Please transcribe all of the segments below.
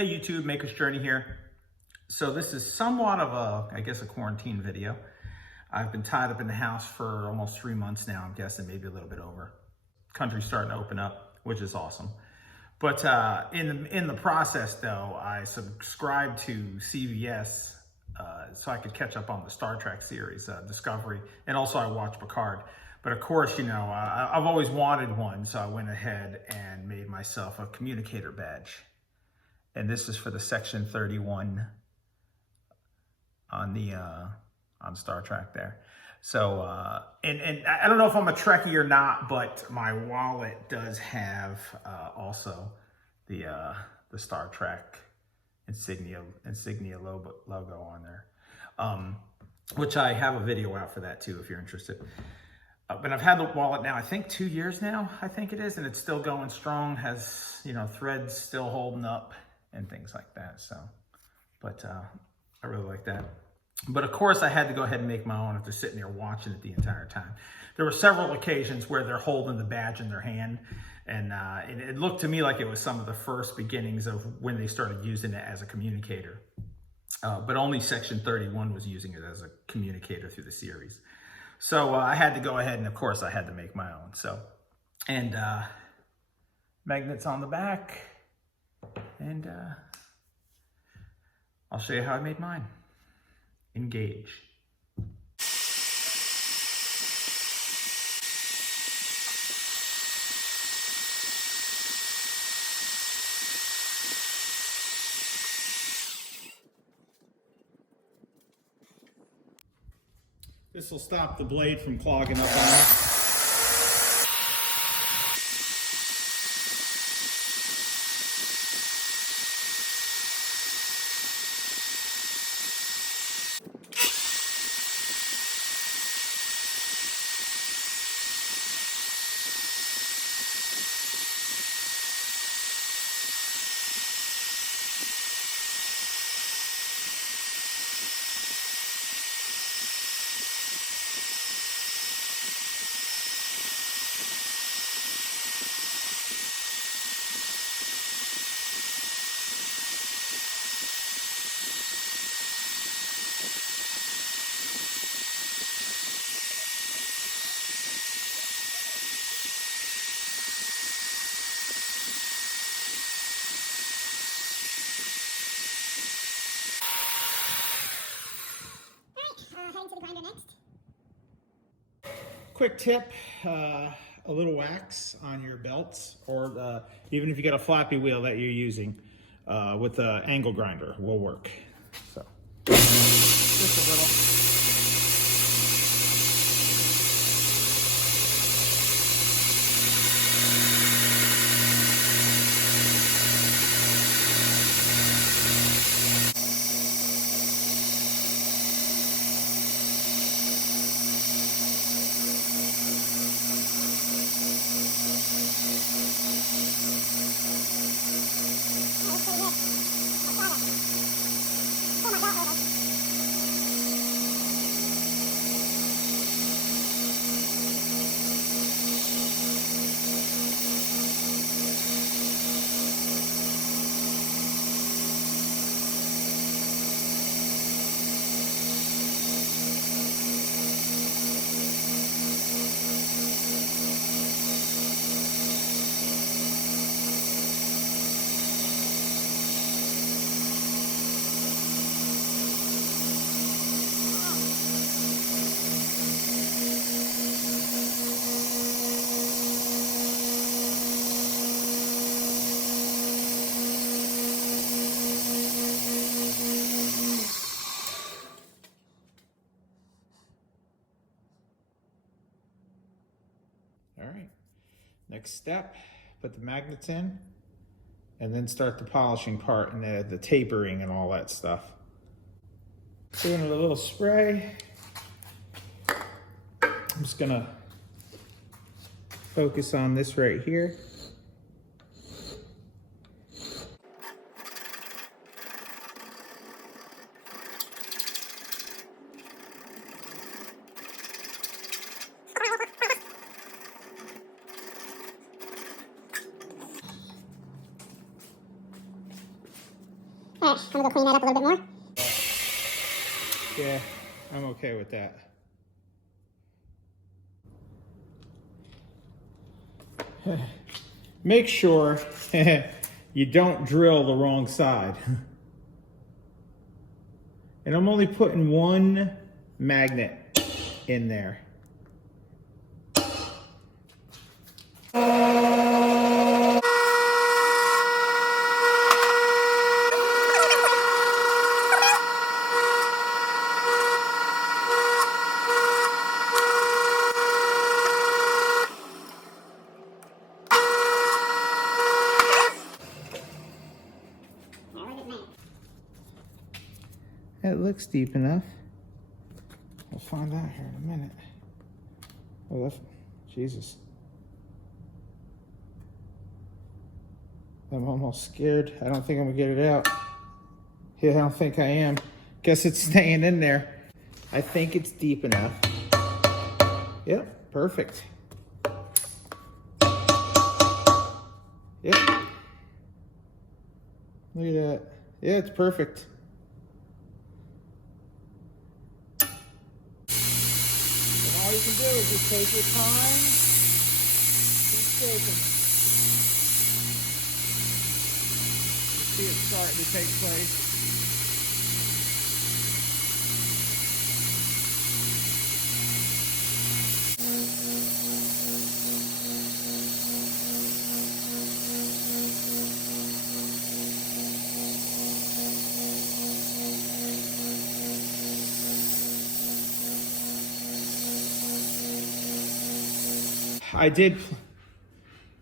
Hey YouTube, Maker's Journey here. So this is somewhat of a quarantine video. I've been tied up in the house for almost 3 months now, I'm guessing maybe a little bit over. Country's starting to open up, which is awesome. But in the process though, I subscribed to CBS so I could catch up on the Star Trek series, Discovery, and also I watched Picard. But of course, you know, I've always wanted one, so I went ahead and made myself a communicator badge. And this is for the Section 31 on Star Trek there. So, and I don't know if I'm a Trekkie or not, but my wallet does have also the Star Trek insignia logo on there, which I have a video out for that too if you're interested. But I've had the wallet now, I think 2 years now, I think it is, and it's still going strong, has, you know, threads still holding up and things like that. So, but I really like that. But of course I had to go ahead and make my own after sitting there watching it the entire time. There were several occasions where they're holding the badge in their hand, and it looked to me like it was some of the first beginnings of when they started using it as a communicator. But only Section 31 was using it as a communicator through the series. So I had to go ahead and of course I had to make my own. So, and magnets on the back. And I'll show you how I made mine. Engage. This will stop the blade from clogging up on it. Quick tip, a little wax on your belts, or even if you got a floppy wheel that you're using with an angle grinder will work. So just a little. All right, next step, put the magnets in and then start the polishing part and the tapering and all that stuff. Doing a little spray. I'm just gonna focus on this right here. All right, I'm gonna go clean that up a little bit more. Yeah, I'm okay with that. Make sure you don't drill the wrong side. And I'm only putting one magnet in there. It looks deep enough. We'll find out here in a minute. Oh, that's, Jesus. I'm almost scared. I don't think I'm gonna get it out. Yeah, I don't think I am. Guess it's staying in there. I think it's deep enough. Yep, perfect. Yep. Look at that. Yeah, it's perfect. All you can do is just take your time, keep shaking. You see it starting to take place. I did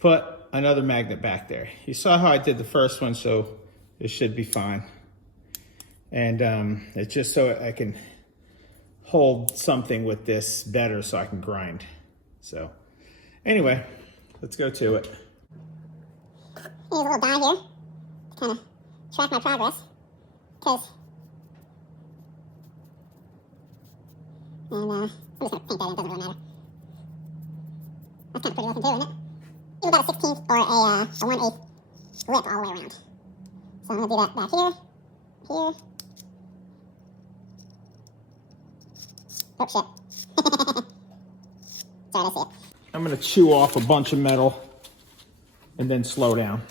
put another magnet back there. You saw how I did the first one, so it should be fine. And it's just so I can hold something with this better so I can grind. So anyway, let's go to it. Here's a little die here to kind of track my progress. Because, and I'm just going to paint that in, it doesn't really matter. That's kind of pretty looking too, isn't it? Do about a 16th or a 1/8 lip all the way around. So I'm going to do that back here, here. Oh, shit. Sorry, I see it. I'm gonna chew off a bunch of metal and then slow down.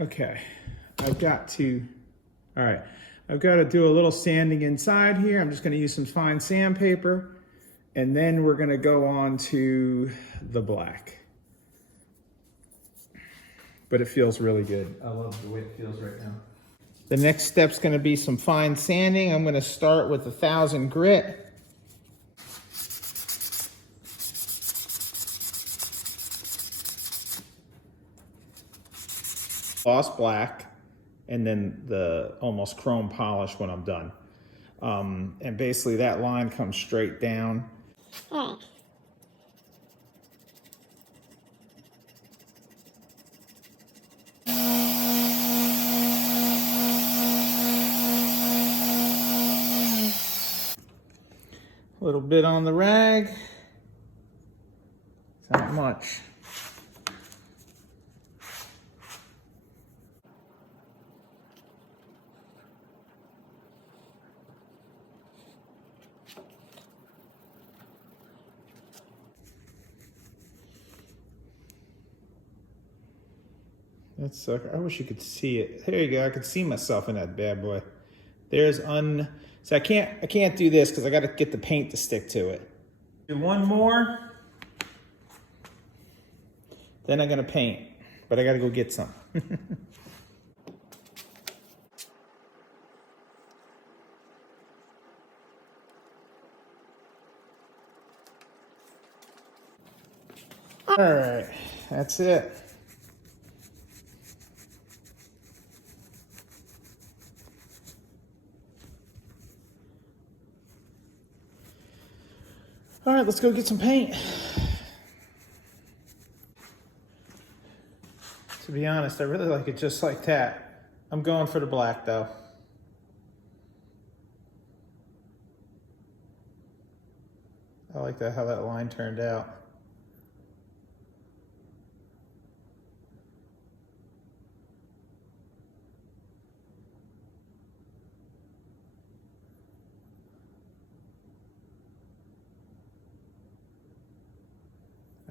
Okay, I've got to do a little sanding inside here. I'm just gonna use some fine sandpaper, and then we're gonna go on to the black. But it feels really good. I love the way it feels right now. The next step's gonna be some fine sanding. I'm gonna start with 1000 grit. Gloss black, and then the almost chrome polish when I'm done. And basically that line comes straight down. All right. A little bit on the rag. Not much. That sucker. I wish you could see it. There you go. I could see myself in that bad boy. So I can't do this because I got to get the paint to stick to it. Do one more. Then I'm gonna paint, but I gotta go get some. All right, that's it. All right, let's go get some paint. To be honest, I really like it just like that. I'm going for the black though. I like that, how that line turned out.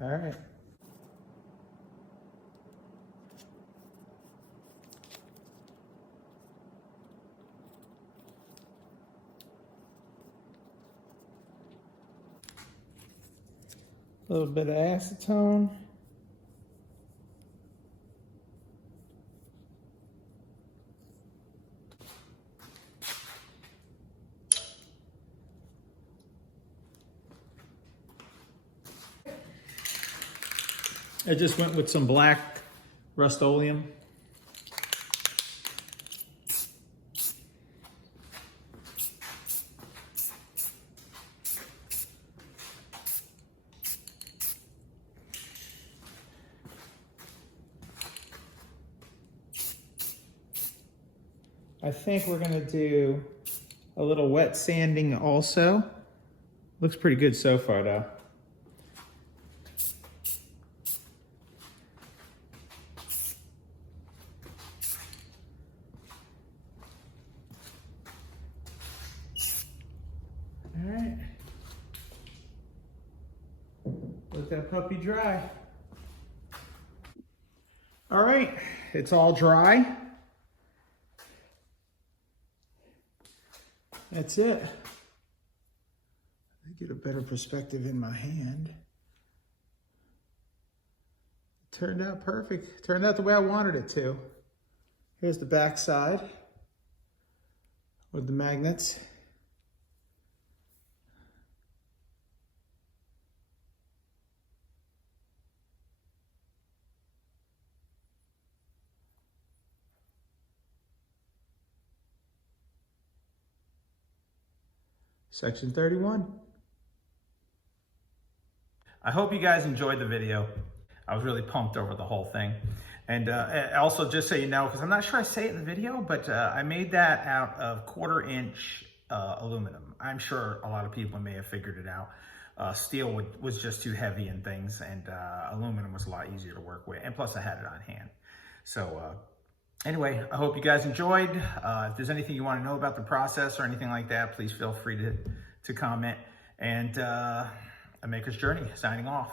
All right. A little bit of acetone. I just went with some black Rust-Oleum. I think we're gonna do a little wet sanding also. Looks pretty good so far though. All right. Let that puppy dry. All right, it's all dry. That's it. Get a better perspective in my hand. It turned out perfect. Turned out the way I wanted it to. Here's the back side with the magnets. Section 31. I hope you guys enjoyed the video. I was really pumped over the whole thing. And also, just so you know, because I'm not sure I say it in the video, but I made that out of 1/4-inch aluminum. I'm sure a lot of people may have figured it out. Steel was just too heavy and things, and aluminum was a lot easier to work with. And plus I had it on hand. So anyway, I hope you guys enjoyed. If there's anything you want to know about the process or anything like that, please feel free to comment. And A Maker's Journey, signing off.